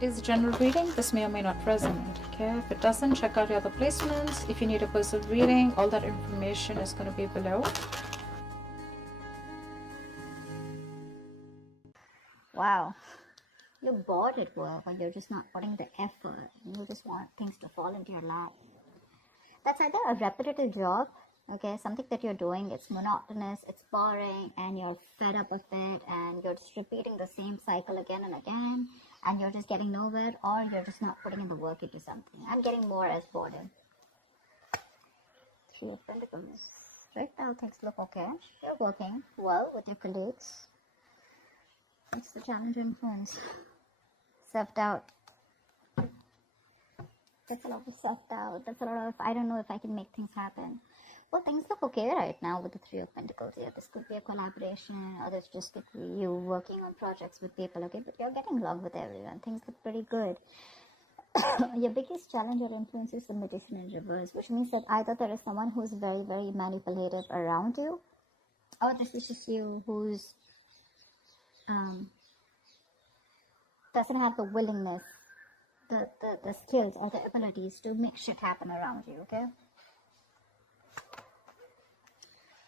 It is a general reading. This may or may not resonate. Okay, if it doesn't, check out your other placements. If you need a personal reading, all that information is going to be below. Wow, you're bored at work, or you're just not putting the effort. You just want things to fall into your lap. That's either a repetitive job, okay, something that you're doing, it's monotonous, it's boring, and you're fed up with it, and you're just repeating the same cycle again and again, and you're just getting nowhere, or you're just not putting in the work into something. I'm getting more as boredom. Three of Pentacles. Right now things look okay. You're working well with your colleagues. It's the challenge influence. Self-doubt. That's a lot of self-doubt. That's a lot of, I don't know if I can make things happen. Well, things look okay right now with the Three of Pentacles here. This could be a collaboration, or this just could be you working on projects with people, okay? But you're getting along with everyone. Things look pretty good. Your biggest challenge or influence is the Magician in reverse, which means that either there is someone who's very, very manipulative around you, or this is just you who's doesn't have the willingness, the skills or the abilities to make shit happen around you, okay?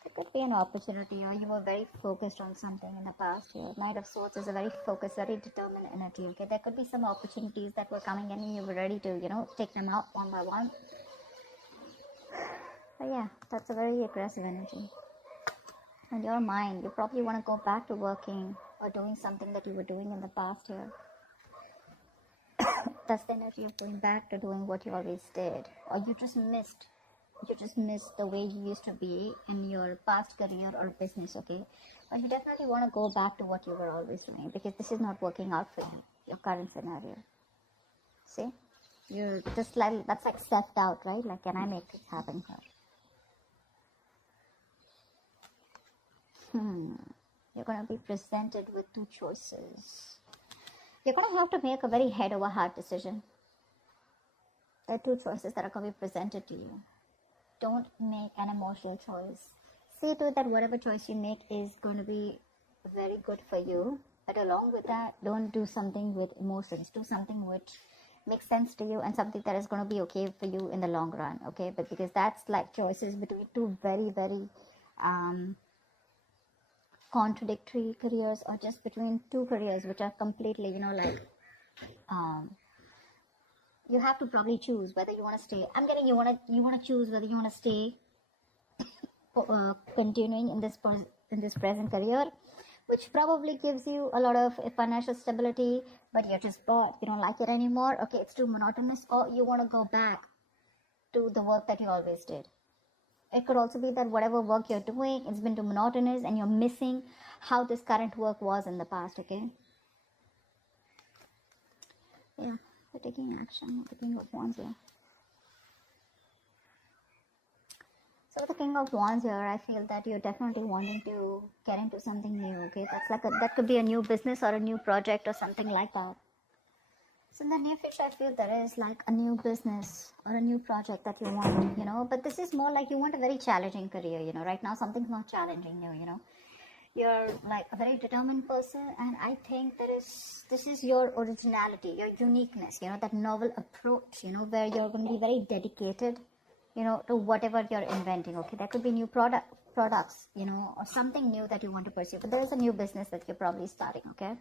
There could be an opportunity, or you were very focused on something in the past here. Knight of Swords is a very focused, very determined energy, okay? There could be some opportunities that were coming in and you were ready to, take them out one by one. But yeah, that's a very aggressive energy. And your mind, you probably want to go back to working or doing something that you were doing in the past here. That's the energy of going back to doing what you always did. Or you just missed the way you used to be in your past career or business, okay? But you definitely want to go back to what you were always doing, because this is not working out for you, your current scenario. See? You're just like, that's like self-doubt, right? Like, can I make this happen here? You're going to be presented with two choices. You're going to have to make a very head over heart decision. There are two choices that are going to be presented to you. Don't make an emotional choice. See to it that whatever choice you make is going to be very good for you. But along with that, don't do something with emotions. Do something which makes sense to you and something that is going to be okay for you in the long run. Okay, but because that's like choices between two very, very contradictory careers, or just between two careers which are completely, you have to probably choose whether you want to stay. I'm getting you want to choose whether you want to stay continuing in this present career, which probably gives you a lot of financial stability, but you're just bored, you don't like it anymore, okay, it's too monotonous, or you want to go back to the work that you always did. It could also be that whatever work you're doing, it's been too monotonous and you're missing how this current work was in the past, okay? Yeah, we're taking action. The King of Wands here. So with the King of Wands here, I feel that you're definitely wanting to get into something new, okay? That's like that could be a new business or a new project or something like that. So in the near future, I feel there is like a new business or a new project that you want, but this is more like you want a very challenging career, right now something's not challenging you, you're like a very determined person, and I think this is your originality, your uniqueness, that novel approach, where you're going to be very dedicated, to whatever you're inventing, okay? There could be new products, or something new that you want to pursue, but there is a new business that you're probably starting, okay?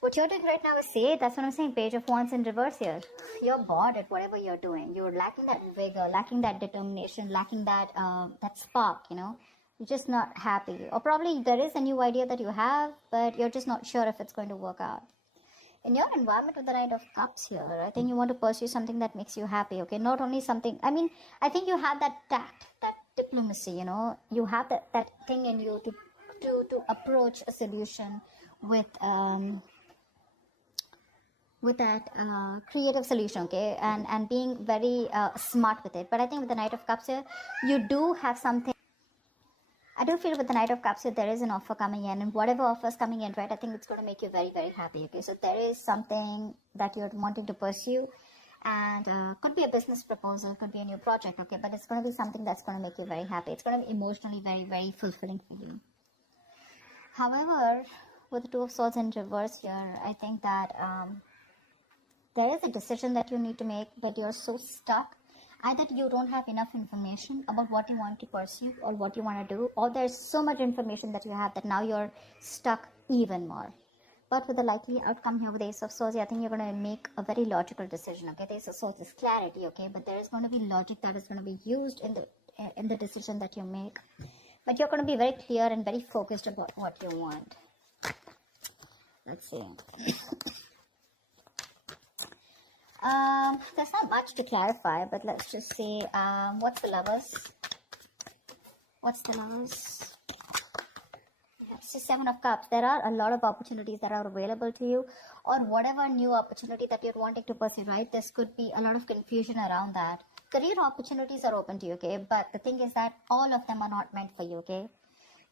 What you're doing right now is say, that's what I'm saying, Page of Wands in reverse here. You're bored at whatever you're doing. You're lacking that vigor, lacking that determination, lacking that that spark, You're just not happy. Or probably there is a new idea that you have, but you're just not sure if it's going to work out. In your environment with the Knight of Cups here, I think you want to pursue something that makes you happy, okay? Not only something, I think you have that tact, that diplomacy, You have that thing in you to approach a solution with that creative solution, okay, and being very smart with it. But I think with the Knight of Cups here, you do have something. I do feel with the Knight of Cups here, there is an offer coming in, and whatever offer is coming in, right, I think it's going to make you very, very happy, okay? So there is something that you're wanting to pursue, and could be a business proposal, could be a new project, okay, but it's going to be something that's going to make you very happy. It's going to be emotionally very, very fulfilling for you. However, with the Two of Swords in reverse here, I think that There is a decision that you need to make, but you're so stuck. Either you don't have enough information about what you want to pursue or what you want to do, or there's so much information that you have that now you're stuck even more. But with the likely outcome here with Ace of Swords, I think you're going to make a very logical decision. Okay, the Ace of Swords is clarity. Okay, but there is going to be logic that is going to be used in the decision that you make. But you're going to be very clear and very focused about what you want. Let's see. There's not much to clarify, but let's just see. What's the Lovers? What's the Lovers? It's just 7 of Cups. There are a lot of opportunities that are available to you, or whatever new opportunity that you're wanting to pursue, right? This could be a lot of confusion around that. Career opportunities are open to you, okay? But the thing is that all of them are not meant for you, okay?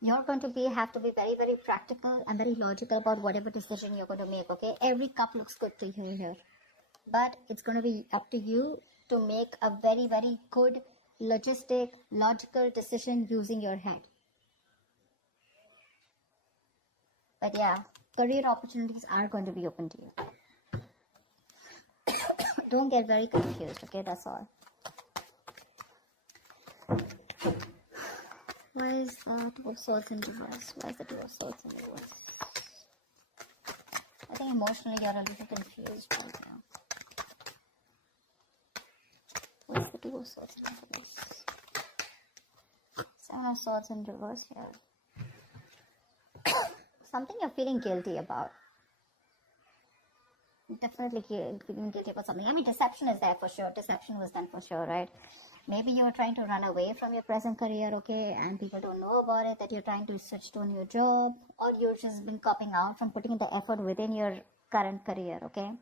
You're going to have to be very, very practical and very logical about whatever decision you're going to make, okay? Every cup looks good to you here. But it's going to be up to you to make a very, very good, logical decision using your head. But yeah, career opportunities are going to be open to you. Don't get very confused, okay? That's all. Why is the Two of Swords in reverse? Why is the Two of Swords in reverse? I think emotionally you're a little confused right now. What's the Two of Swords in reverse? 7 of Swords in reverse here. Something you're feeling guilty about. Definitely feeling guilty about something. I mean, deception is there for sure. Deception was done for sure, right? Maybe you're trying to run away from your present career, okay, and people don't know about it, that you're trying to switch to a new job, or you've just been copping out from putting in the effort within your current career, okay?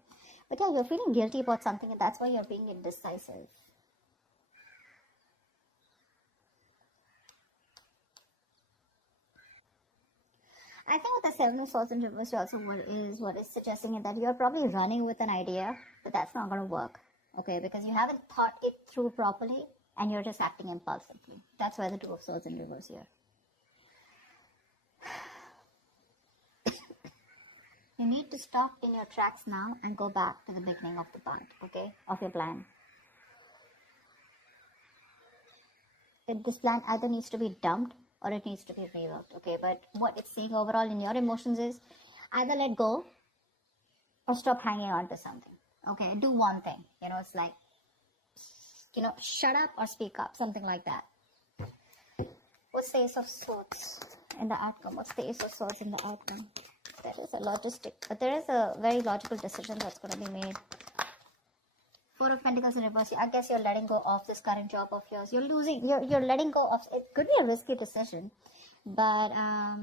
But yeah, you're feeling guilty about something, and that's why you're being indecisive. I think with the 7 of Swords in reverse also what is suggesting is that you're probably running with an idea, but that's not going to work, okay? Because you haven't thought it through properly and you're just acting impulsively. That's why the 2 of Swords in reverse here. You need to stop in your tracks now and go back to the beginning of the part, okay? Of your plan. This plan either needs to be dumped or it needs to be reworked, okay? But what it's saying overall in your emotions is either let go or stop hanging on to something, okay? Do one thing, it's like, shut up or speak up, something like that. What's the Ace of Swords in the outcome? What's the Ace of Swords in the outcome? There is a very logical decision that's going to be made. 4 of Pentacles in reverse. I guess you're letting go of this current job of yours. You're letting go of, it could be a risky decision, but I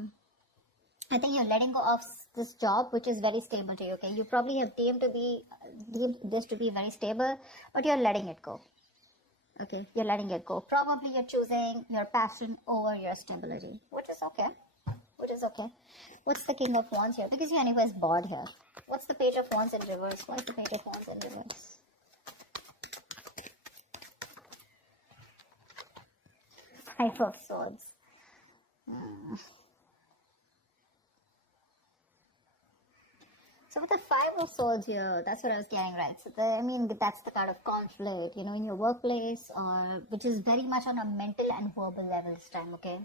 think you're letting go of this job, which is very stable to you, okay? You probably have deemed this to be very stable, but you're letting it go, okay? You're letting it go. Probably you're choosing your passion over your stability, which is okay. What's the King of Wands here? Because you're anyways bored here. What's the Page of Wands in reverse? Why is the Page of Wands in reverse? 5 of Swords. So with the 5 of Swords here, that's what I was getting, right? So that's the kind of conflict, in your workplace, or which is very much on a mental and verbal level this time, okay?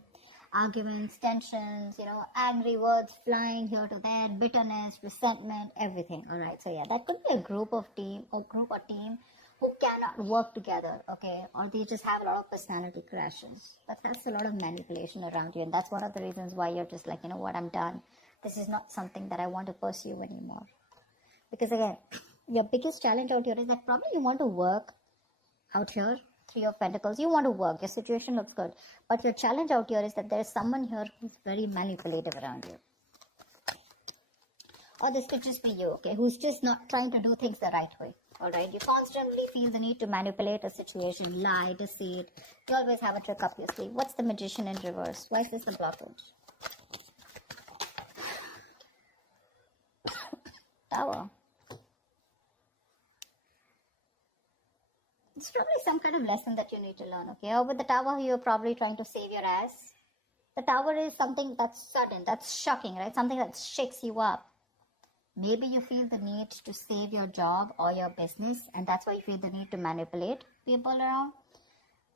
Arguments, tensions, angry words flying here to there, bitterness, resentment, everything, all right? So yeah, that could be a group or team who cannot work together, okay? Or they just have a lot of personality crashes. But that's a lot of manipulation around you, and that's one of the reasons why you're just like, what, I'm done. This is not something that I want to pursue anymore. Because again, your biggest challenge out here is that probably you want to work out here. 3 of Pentacles, you want to work, your situation looks good. But your challenge out here is that there is someone here who's very manipulative around you. Or this could just be you, okay, who's just not trying to do things the right way. Alright, you constantly feel the need to manipulate a situation, lie, deceit. You always have a trick up your sleeve. What's the Magician in reverse? Why is this a blockage? Tower. It's probably some kind of lesson that you need to learn, okay? Or with the Tower, you're probably trying to save your ass. The Tower is something that's sudden, that's shocking, right? Something that shakes you up. Maybe you feel the need to save your job or your business, and that's why you feel the need to manipulate people around.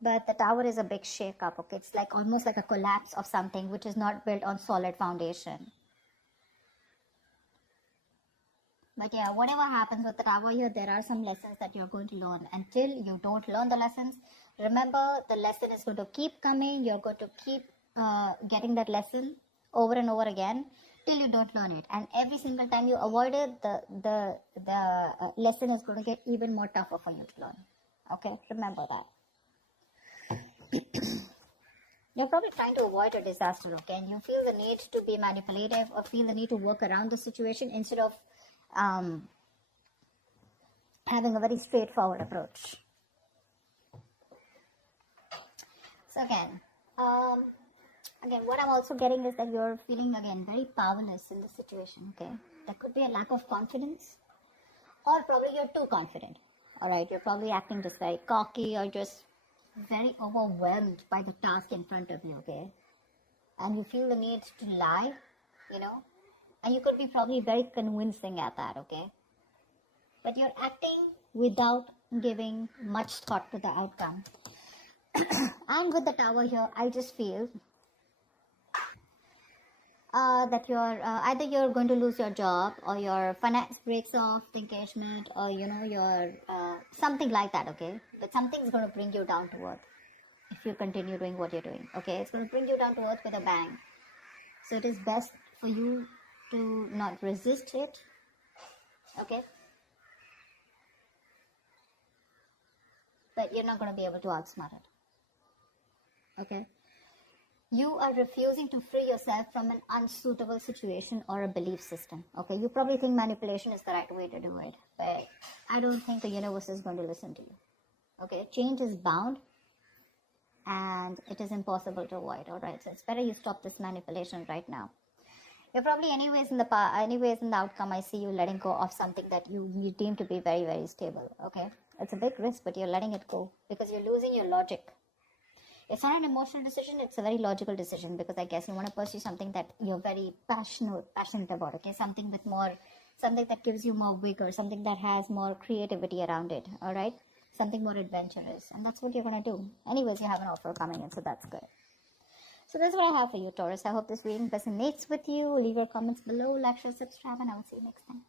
But the Tower is a big shake-up, okay? It's like almost like a collapse of something which is not built on solid foundation. But yeah, whatever happens with the Tower here, there are some lessons that you're going to learn. Until you don't learn the lessons, remember, the lesson is going to keep coming. You're going to keep getting that lesson over and over again till you don't learn it. And every single time you avoid it, the lesson is going to get even more tougher for you to learn. Okay, remember that. You're probably trying to avoid a disaster, okay? And you feel the need to be manipulative or feel the need to work around the situation instead of having a very straightforward approach. So again, what I'm also getting is that you're feeling again very powerless in this situation, okay? There could be a lack of confidence, or probably you're too confident. All right, you're probably acting just very cocky or just very overwhelmed by the task in front of you, okay? And you feel the need to lie, you know, and you could be probably very convincing at that, okay? But you're acting without giving much thought to the outcome. And with the Tower here, I just feel that you're either you're going to lose your job, or your finance breaks off, the engagement, or you know, your something like that, okay? But something's going to bring you down to earth if you continue doing what you're doing, okay? It's going to bring you down to earth with a bang. So it is best for you to not resist it, okay? But you're not going to be able to outsmart it, okay? You are refusing to free yourself from an unsuitable situation or a belief system, okay? You probably think manipulation is the right way to do it, but I don't think the universe is going to listen to you, okay? Change is bound, and it is impossible to avoid, all right? So it's better you stop this manipulation right now. You're probably anyways in the outcome, I see you letting go of something that you deem to be very, very stable, okay? It's a big risk, but you're letting it go because you're losing your logic. It's not an emotional decision, it's a very logical decision, because I guess you want to pursue something that you're very passionate about, okay? Something that gives you more vigor, something that has more creativity around it, all right? Something more adventurous, and that's what you're going to do. Anyways, you have an offer coming in, so that's good. So that's what I have for you, Taurus. I hope this reading resonates with you. Leave your comments below, like, share, subscribe, and I will see you next time.